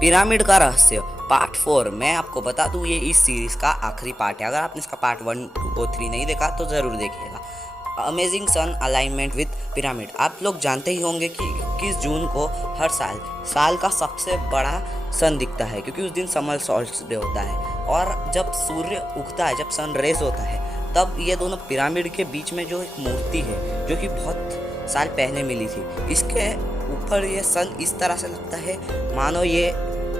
Pyramid का रहस्य part 4। मैं आपको बता दूं ये इस सीरीज का आखिरी पार्ट है। अगर आपने इसका पार्ट 1, 2 और 3 नहीं देखा तो ज़रूर देखिएगा। Amazing sun alignment with pyramid. आप लोग जानते ही होंगे कि 21 जून को हर साल का सबसे बड़ा सन दिखता है, क्योंकि उस दिन समर सॉल्स्टिस डे होता है। और जब सूर्य उगता है, जब सन रेज होता है, तब ये दोनों पिरामिड के बीच में जो एक मूर्ति है जो कि बहुत साल पहले मिली थी, इसके ऊपर ये सन इस तरह से लगता है मानो ये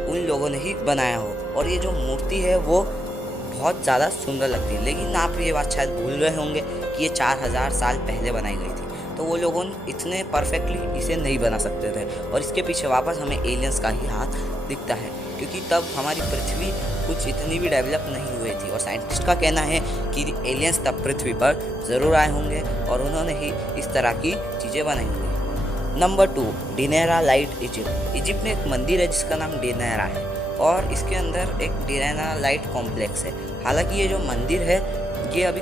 उन लोगों ने ही बनाया हो। और ये जो मूर्ति है वो बहुत ज़्यादा सुंदर लगती है। लेकिन आप ये बात शायद भूल गए होंगे कि ये 4000 साल पहले बनाई गई थी, तो वो लोगों इतने परफेक्टली इसे नहीं बना सकते थे। और इसके पीछे वापस हमें एलियंस का ही हाथ दिखता है, क्योंकि तब हमारी पृथ्वी कुछ इतनी भी डेवलप नहीं हुई थी। और साइंटिस्ट का कहना है कि एलियंस तब पृथ्वी पर ज़रूर आए होंगे और उन्होंने ही इस तरह की चीज़ें बनाई होंगी। Number 2, Dendera light Egypt. Egypt में एक मंदिर है जिसका नाम डिनेरा है, और इसके अंदर एक डिनेरा लाइट कॉम्प्लेक्स है। हालांकि ये जो मंदिर है ये अभी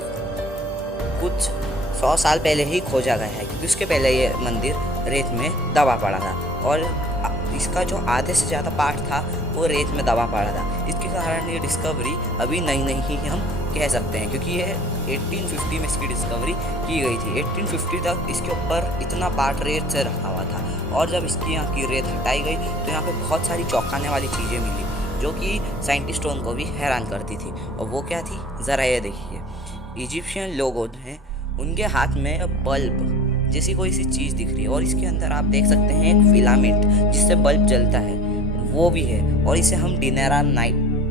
कुछ 100 साल पहले ही खोजा गया है, क्योंकि उसके पहले ये मंदिर रेत में दबा पड़ा था, और इसका जो आधे से ज़्यादा पार्ट था वो रेत में दबा पड़ा था। इसके कारण ये डिस्कवरी अभी नई ही हम कह सकते हैं, क्योंकि ये 1850 में इसकी डिस्कवरी की गई थी। 1850 तक इसके ऊपर इतना पार्ट रेत से रखा हुआ था, और जब इसकी यहाँ की रेत हटाई गई तो यहाँ पे बहुत सारी चौंकाने वाली चीज़ें मिली, जो कि साइंटिस्टों को भी हैरान करती थी। और वो क्या थी, ज़रा ये देखिए। इजिप्शियन लोगों ने उनके हाथ में बल्ब जैसी कोई सी चीज़ दिख रही है, और इसके अंदर आप देख सकते हैं एक फिलामेंट जिससे बल्ब जलता है, वो भी है। और इसे हम डिनेरा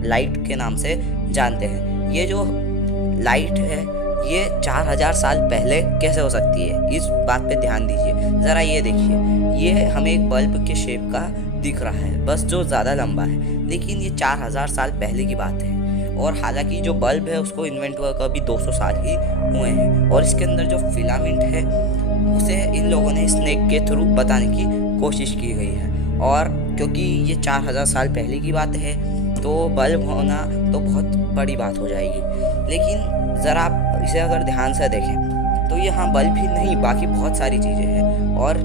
लाइट के नाम से जानते हैं। ये जो लाइट है ये 4000 साल पहले कैसे हो सकती है, इस बात पे ध्यान दीजिए। ज़रा ये देखिए, ये हमें एक बल्ब के शेप का दिख रहा है, बस जो ज़्यादा लंबा है, लेकिन ये 4000 साल पहले की बात है। और हालांकि जो बल्ब है उसको इन्वेंट हुआ कभी 200 साल ही हुए हैं। और इसके अंदर जो फिलामेंट है उसे इन लोगों ने स्नेक के थ्रू बताने की कोशिश की गई है। और क्योंकि ये 4000 साल पहले की बात है तो बल्ब होना तो बहुत बड़ी बात हो जाएगी। लेकिन ज़रा आप इसे अगर ध्यान से देखें तो यहाँ बल्ब ही नहीं, बाकी बहुत सारी चीज़ें हैं। और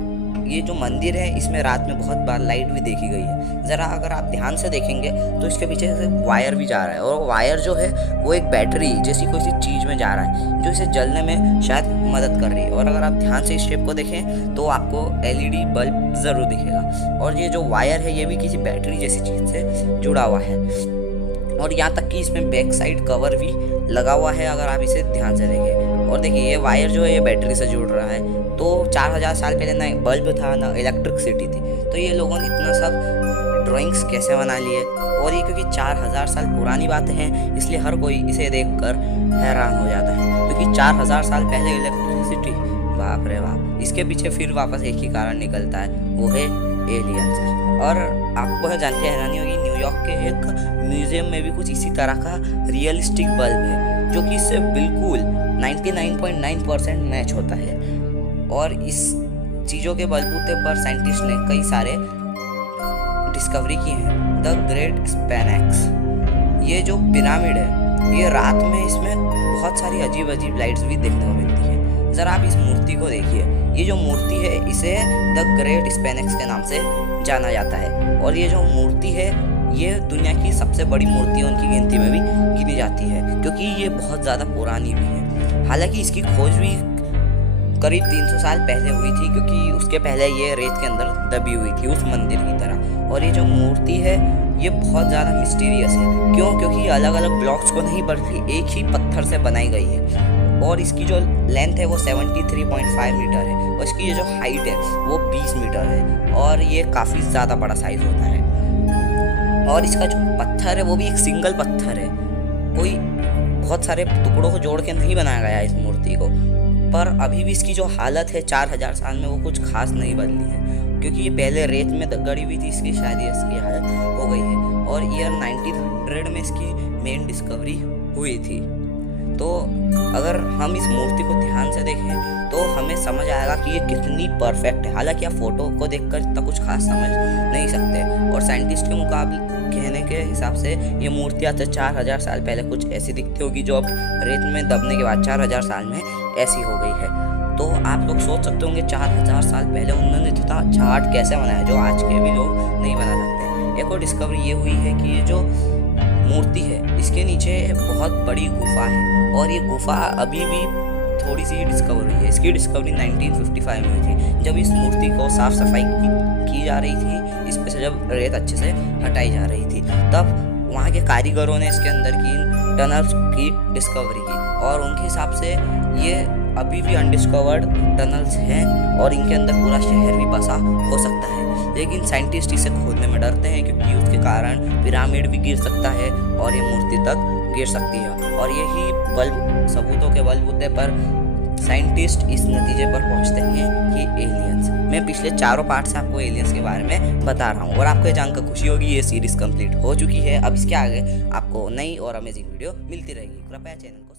ये जो मंदिर है इसमें रात में बहुत बार लाइट भी देखी गई है। ज़रा अगर आप ध्यान से देखेंगे तो इसके पीछे से वायर भी जा रहा है, और वायर जो है वो एक बैटरी जैसी कोई सी चीज़ में जा रहा है, जो इसे जलने में शायद मदद कर रही है। और अगर आप ध्यान से इस शेप को देखें तो आपको LED बल्ब ज़रूर दिखेगा। और ये जो वायर है ये भी किसी बैटरी जैसी चीज़ से जुड़ा हुआ है, और यहाँ तक कि इसमें बैक साइड कवर भी लगा हुआ है, अगर आप इसे ध्यान से देखें। और देखिए ये वायर जो है ये बैटरी से जुड़ रहा है। तो 4000 साल पहले ना बल्ब था ना इलेक्ट्रिसिटी थी, तो ये लोगों ने इतना सब ड्राइंग्स कैसे बना लिए। और ये क्योंकि 4000 साल पुरानी बातें हैं, इसलिए हर कोई इसे देखकर हैरान हो जाता है, क्योंकि 4000 साल पहले इलेक्ट्रिसिटी, बाप रे बाप। इसके पीछे फिर वापस एक ही कारण निकलता है, वो है एलियंस। और आपको जानते हैं हैरानी होगी, न्यूयॉर्क के एक म्यूजियम में भी कुछ इसी तरह का रियलिस्टिक बल्ब है, जो कि इससे बिल्कुल 99.9% मैच होता है। और इस चीज़ों के बलबूते पर साइंटिस्ट ने कई सारे डिस्कवरी की हैं। द ग्रेट स्पेनेक्स, ये जो पिरामिड है ये रात में इसमें बहुत सारी अजीब अजीब लाइट्स भी देखने को मिलती है। ज़रा आप इस मूर्ति को देखिए, ये जो मूर्ति है इसे द ग्रेट स्पेनेक्स के नाम से जाना जाता है। और ये जो मूर्ति है ये दुनिया की सबसे बड़ी मूर्तियों की गिनती में भी गिनी जाती है, क्योंकि ये बहुत ज़्यादा पुरानी भी है। हालांकि इसकी खोज भी करीब 300 साल पहले हुई थी, क्योंकि उसके पहले ये रेत के अंदर दबी हुई थी उस मंदिर की तरह। और ये जो मूर्ति है ये बहुत ज़्यादा मिस्टीरियस है। क्यों? क्योंकि अलग अलग ब्लॉक्स को नहीं बल्कि एक ही पत्थर से बनाई गई है। और इसकी जो लेंथ है वो 73.5 मीटर है, और इसकी ये जो हाइट है वो 20 मीटर है, और ये काफ़ी ज़्यादा बड़ा साइज़ होता है। और इसका जो पत्थर है वो भी एक सिंगल पत्थर है, कोई बहुत सारे टुकड़ों को जोड़ के नहीं बनाया गया है इस मूर्ति को। पर अभी भी इसकी जो हालत है 4000 साल में वो कुछ खास नहीं बदली है, क्योंकि ये पहले रेत में गड़ी हुई थी, इसकी शायद इसकी हालत हो गई है। और ईयर 1900 में इसकी मेन डिस्कवरी हुई थी। तो अगर हम इस मूर्ति को ध्यान से देखें तो हमें समझ आएगा कि ये कितनी परफेक्ट है। हालांकि आप फोटो को देखकर इतना कुछ खास समझ नहीं सकते, और साइंटिस्ट के मुकाबले कहने के हिसाब से ये मूर्तियाँ तो 4000 साल पहले कुछ ऐसी दिखती होगी, जो अब रेत में दबने के बाद 4000 साल में ऐसी हो गई है। तो आप लोग सोच सकते होंगे 4000 साल पहले उन्होंने इतना अच्छा आर्ट कैसे बनाया, जो आज के भी लोग नहीं बना सकते। एक को डिस्कवरी ये हुई है कि ये जो मूर्ति है इसके नीचे बहुत बड़ी गुफा है और ये गुफा अभी भी थोड़ी सी डिस्कवर हुई है। इसकी डिस्कवरी 1955 में हुई थी, जब इस मूर्ति को साफ सफाई की जा रही थी, इस पे से जब रेत अच्छे से हटाई जा रही थी, तब वहाँ के कारीगरों ने इसके अंदर की टनल्स की डिस्कवरी की और उनके हिसाब से ये अभी भी अनडिस्कवर्ड टनल्स हैं और इनके अंदर पूरा शहर भी बसा हो सकता है। लेकिन साइंटिस्ट इसे खोदने में डरते हैं क्योंकि उसके कारण पिरामिड भी गिर सकता है और ये मूर्ति तक गिर सकती है। और यही सबूतों के बलबूते पर साइंटिस्ट इस नतीजे पर पहुंचते हैं कि एलियंस। मैं पिछले चारों पार्ट से आपको एलियंस के बारे में बता रहा हूँ और आपको ये जानकर खुशी होगी ये सीरीज कंप्लीट हो चुकी है। अब इसके आगे आपको नई और अमेजिंग वीडियो मिलती रहेगी। कृपया चैनल को